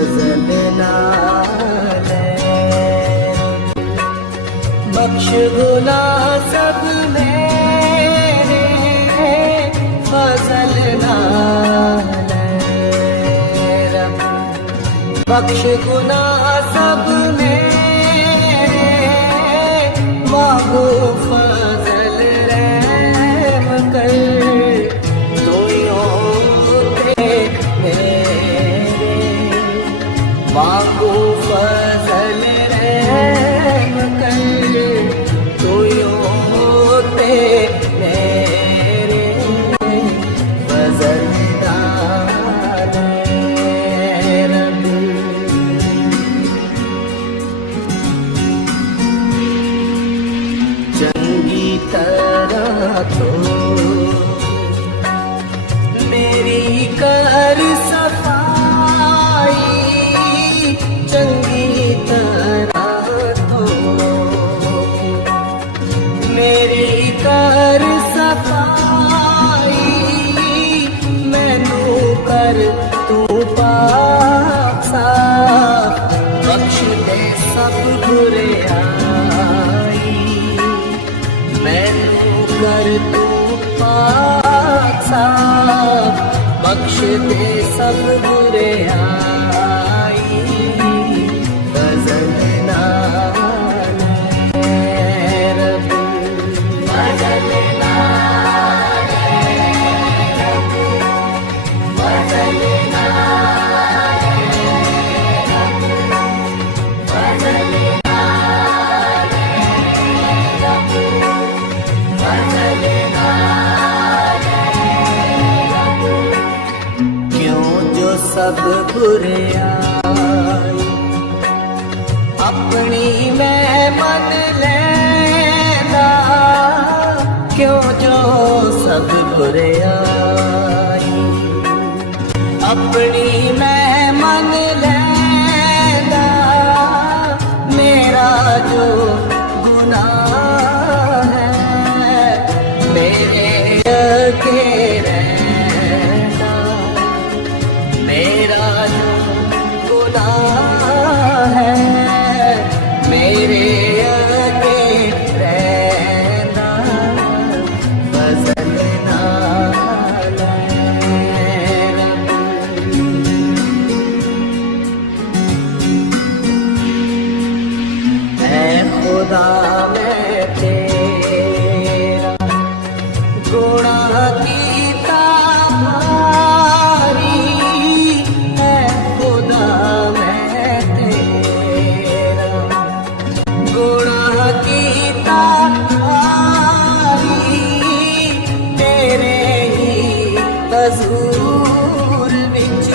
फजल नाले बख्श गुनाह सब मेरे फजल नाले रब बख्श गुनाह सब मेरे मांगो फजल रहम कर मांगो फजल रहम कर तो होते मेरे फजल डाले रब चंगी तरह तो मेरी कर सफाई चंगी तरह तो मेरी कर सफाई मैनू कर तू पाक साफ बख्श दे सब बुराई मैनू कर तू पाक साफ बख्श दे सब बुराई फजल नाले रब फजल नाले रब फजल नाले रब फजल नाले रब फजल नाले रब क्यों जो सब बुराई अपनी मैं मन लेना क्यों जो सब बुराई अपनी मैं मन लेना मेरा जो गुनाह है मेरे के रहना मेरा जो गुनाह है मेरे आगे रहना फजल नाले रब ऐ खुदा मैं तेरा गुनाह कीता भारी ऐ खुदा मैं तेरा गुनाह कीता भारी तेरे ही हजूर विच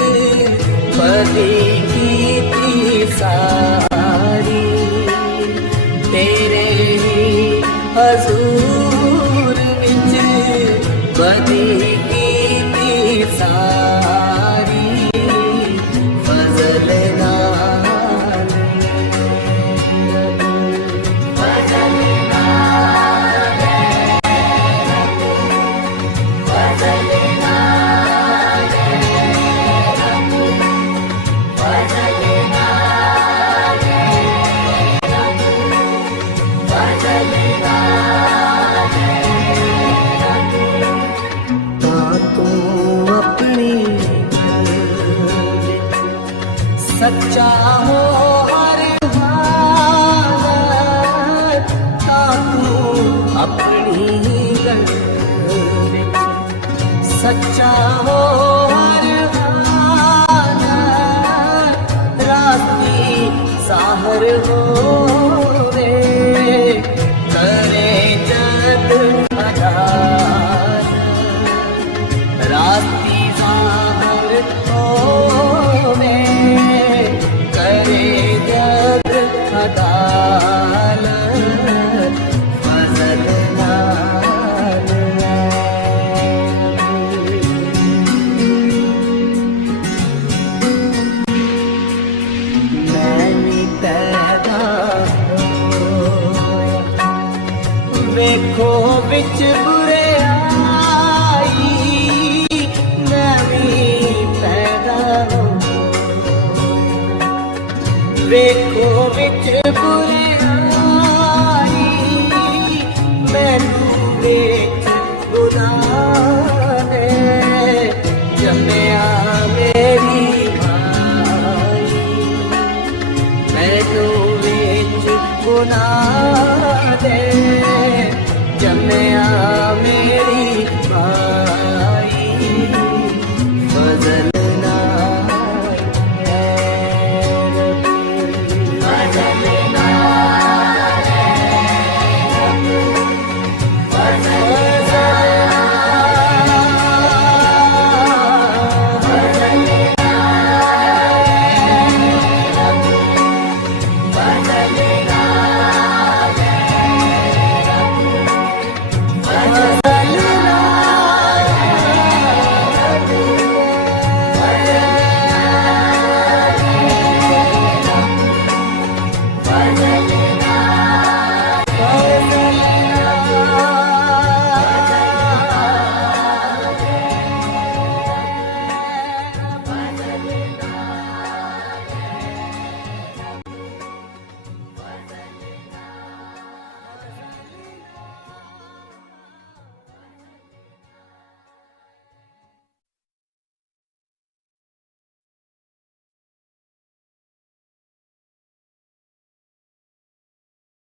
बदी कीती सारी तेरे ही हजूर विच बदी कीती सारी फजल नाले फजल नाले रब फजल नाले रब फजल नाले रब फजल नाले रब तू अपनी सच्चा हो हर हालत तू अपनी गल विच सच्चा हो हर हालत रास्ती साहर होवे करे जद अदालत रास्ती साहर होवे करे जद अदालत फजल नाले मैंने पैदा होया वेखो विच बुरे आई नवी पैदा हो ਵੇਖੋ ਵਿੱਚ ਬੁਰਾਈ ਮੈਨੂੰ ਵਿੱਚ ਗੁਨਾਹ ਨੇ ਜੰਮਿਆ ਮੇਰੀ ਮਾਈ ਮੈਨੂੰ ਵਿੱਚ ਗੁਨਾਹ ਦੇ